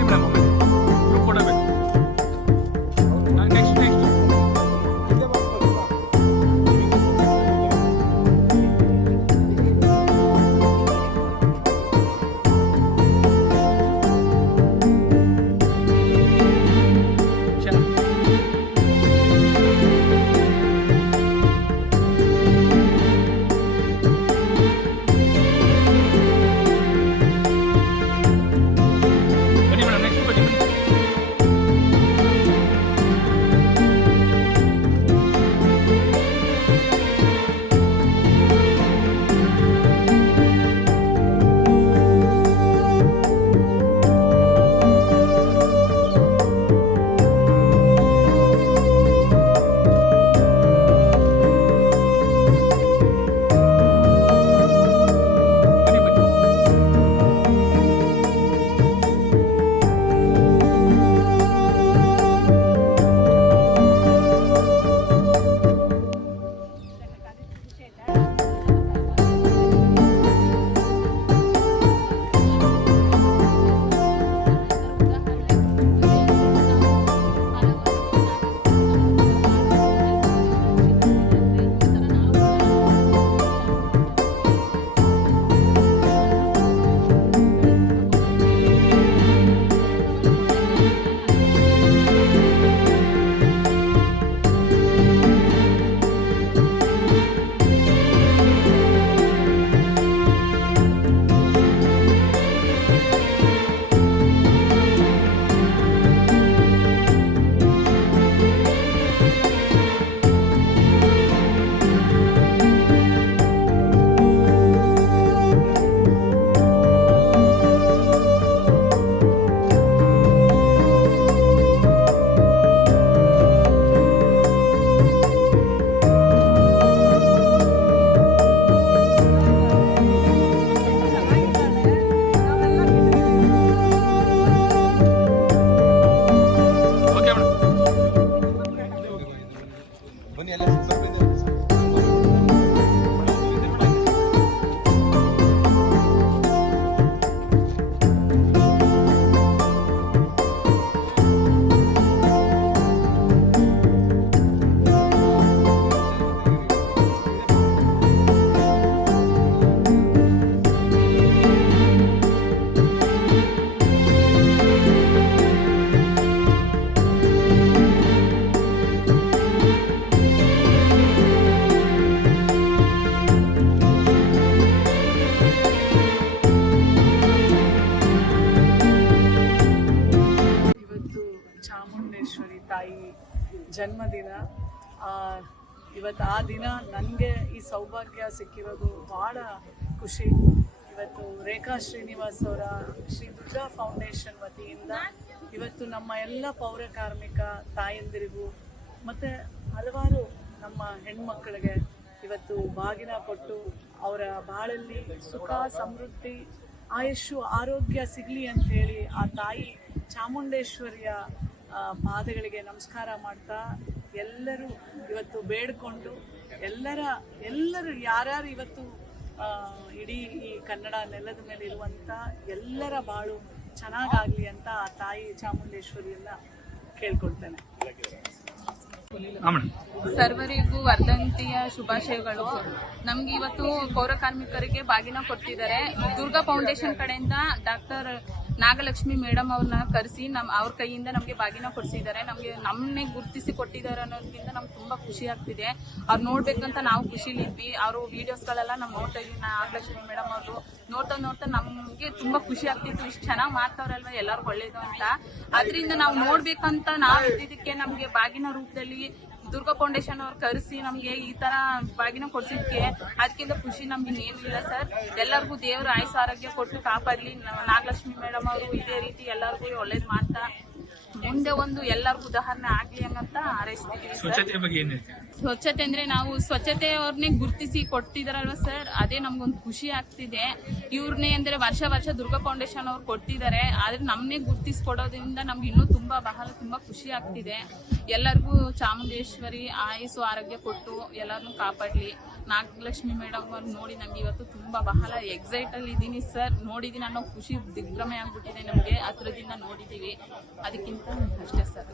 ಬನ್ನಿ madam group photo ಬೇಕು. Next Chamundeshwari ತಾಯಿ ಜನ್ಮದಿನ. ಇವತ್ತು ಆ ದಿನ ನನಗೆ ಈ ಸೌಭಾಗ್ಯ ಸಿಕ್ಕಿರೋದು ಭಾಳ ಖುಷಿ. ಇವತ್ತು ರೇಖಾ ಶ್ರೀನಿವಾಸ್ ಅವರ ಶ್ರೀ ದುರ್ಗಾ ಫೌಂಡೇಶನ್ ವತಿಯಿಂದ ಇವತ್ತು ನಮ್ಮ ಎಲ್ಲ ಪೌರ ಕಾರ್ಮಿಕ ತಾಯಂದಿರಿಗೂ ಮತ್ತು ಹಲವಾರು ನಮ್ಮ ಹೆಣ್ಮಕ್ಕಳಿಗೆ ಇವತ್ತು ಬಾಗಿನ ಕೊಟ್ಟು ಅವರ ಬಾಳಲ್ಲಿ ಸುಖ ಸಮೃದ್ಧಿ ಆಯುಷ್ಯು ಆರೋಗ್ಯ ಸಿಗಲಿ ಅಂತ ಹೇಳಿ ಆ ತಾಯಿ ಚಾಮುಂಡೇಶ್ವರಿಯ ಪಾದಗಳಿಗೆ ನಮಸ್ಕಾರ ಮಾಡ್ತಾ ಎಲ್ಲರೂ ಇವತ್ತು ಬೇಡ್ಕೊಂಡು ಎಲ್ಲರೂ ಯಾರ್ಯಾರು ಇವತ್ತು ಇಡೀ ಈ ಕನ್ನಡ ನೆಲದ ಮೇಲೆ ಇರುವಂಥ ಎಲ್ಲರ ಬಾಳು ಚೆನ್ನಾಗಾಗಲಿ ಅಂತ ಆ ತಾಯಿ ಚಾಮುಂಡೇಶ್ವರಿಯನ್ನ ಕೇಳ್ಕೊಳ್ತೇನೆ. ಸರ್ವರಿಗೂ ವರ್ಧಂತಿಯ ಶುಭಾಶಯಗಳು. ನಮ್ಗೆ ಇವತ್ತು ಪೌರ ಕಾರ್ಮಿಕರಿಗೆ ಬಾಗಿನ ಕೊಟ್ಟಿದ್ದಾರೆ. ದುರ್ಗಾ ಫೌಂಡೇಶನ್ ಕಡೆಯಿಂದ ಡಾಕ್ಟರ್ ನಾಗಲಕ್ಷ್ಮಿ ಮೇಡಮ್ ಅವ್ರನ್ನ ಕರೆಸಿ ಅವ್ರ ಕೈಯಿಂದ ನಮಗೆ ಬಾಗಿನ ಕೊಡಿಸಿದ್ದಾರೆ. ನಮ್ಮನ್ನೇ ಗುರುತಿಸಿ ಕೊಟ್ಟಿದ್ದಾರೆ ಅನ್ನೋದ್ರಿಂದ ನಮ್ಗೆ ತುಂಬಾ ಖುಷಿ ಆಗ್ತಿದೆ. ಅವ್ರು ನೋಡ್ಬೇಕಂತ ನಾವು ಖುಷಿಲಿದ್ವಿ. ಅವರು ವಿಡಿಯೋಸ್ಗಳೆಲ್ಲ ನಾವು ನೋಡ್ತಾ ಇದ್ವಿ. ನಾಗಲಕ್ಷ್ಮಿ ಮೇಡಮ್ ಅವರು ನೋಡ್ತಾ ನಮ್ಗೆ ತುಂಬಾ ಖುಷಿ ಆಗ್ತಿತ್ತು. ಇಷ್ಟು ಚೆನ್ನಾಗಿ ಮಾಡ್ತಾವ್ರಲ್ವ, ಎಲ್ಲರಿಗೂ ಒಳ್ಳೇದು ಅಂತ. ಅದರಿಂದ ನಾವು ನೋಡ್ಬೇಕಂತ ನಾವು ಇದ್ದಿದ್ದಕ್ಕೆ ನಮ್ಗೆ ಬಾಗಿನ ರೂಪದಲ್ಲಿ ದುರ್ಗಾ ಫೌಂಡೇಶನ್ ಅವ್ರು ಕರೆಸಿ ನಮ್ಗೆ ಈ ತರ ಬಾಗಿನ ಕೊಡ್ಸಿದ್ಕೆ ಅದಕ್ಕಿಂತ ಖುಷಿ ನಮ್ಗೆ ಏನಿಲ್ಲ ಸರ್. ಎಲ್ಲರಿಗೂ ದೇವ್ರ ಆಯುಸ್ ಆರೋಗ್ಯ ಕೊಟ್ಟು ಕಾಪಾಡ್ಲಿ. ನಾಗಲಕ್ಷ್ಮಿ ಮೇಡಮ್ ಅವರು ಇದೇ ರೀತಿ ಎಲ್ಲರಿಗೂ ಒಳ್ಳೇದ್ ಮಾಡ್ತಾ ಮುಂದೆ ಒಂದು ಎಲ್ಲರಿಗೂ ಉದಾಹರಣೆ ಆಗ್ಲಿ ಅನ್ನಂತ ಹಾರೈಸ್ತಿದೀವಿ ಸರ್. ಸ್ವಚ್ಛತೆ ಬಗ್ಗೆ ಏನ್ ಹೇಳ್ತೀವಿ? ಸ್ವಚ್ಛತೆ ಅಂದ್ರೆ ನಾವು ಸ್ವಚ್ಛತೆ ಅವ್ರನ್ನೇ ಗುರುತಿಸಿ ಕೊಡ್ತಿದಾರಲ್ವ ಸರ್, ಅದೇ ನಮ್ಗೊಂದು ಖುಷಿ ಆಗ್ತಿದೆ. ಇವ್ರನ್ನೇ ಅಂದ್ರೆ ವರ್ಷ ದುರ್ಗಾ ಫೌಂಡೇಶನ್ ಅವ್ರು ಕೊಟ್ಟಿದ್ದಾರೆ, ಆದ್ರೆ ನಮ್ಮನ್ನೇ ಗುರುತಿಸಿ ಕೊಡೋದ್ರಿಂದ ನಮ್ಗೆ ಇನ್ನೂ ತುಂಬಾ ಖುಷಿ ಆಗ್ತಿದೆ. ಎಲ್ಲರಿಗೂ ಚಾಮುಂಡೇಶ್ವರಿ ಆಯುಸ್ಸು ಆರೋಗ್ಯ ಕೊಟ್ಟು ಎಲ್ಲರನ್ನೂ ಕಾಪಾಡ್ಲಿ. ನಾಗಲಕ್ಷ್ಮಿ ಮೇಡಮ್ ಅವ್ರು ನೋಡಿ ನಮ್ಗೆ ಇವತ್ತು ಬಹಳ ಎಕ್ಸೈಟ್ ಅಲ್ಲಿ ಇದ್ದೀನಿ ಸರ್. ನೋಡಿದೀನಿ ಅನ್ನೋ ಖುಷಿ ದಿಗ್ಭ್ರಮೆ ಆಗ್ಬಿಟ್ಟಿದೆ ನಮ್ಗೆ, ಹತ್ರದಿಂದ ನೋಡಿದೀವಿ. ಅದಕ್ಕಿಂತ ಅಷ್ಟೇ ಸರ್.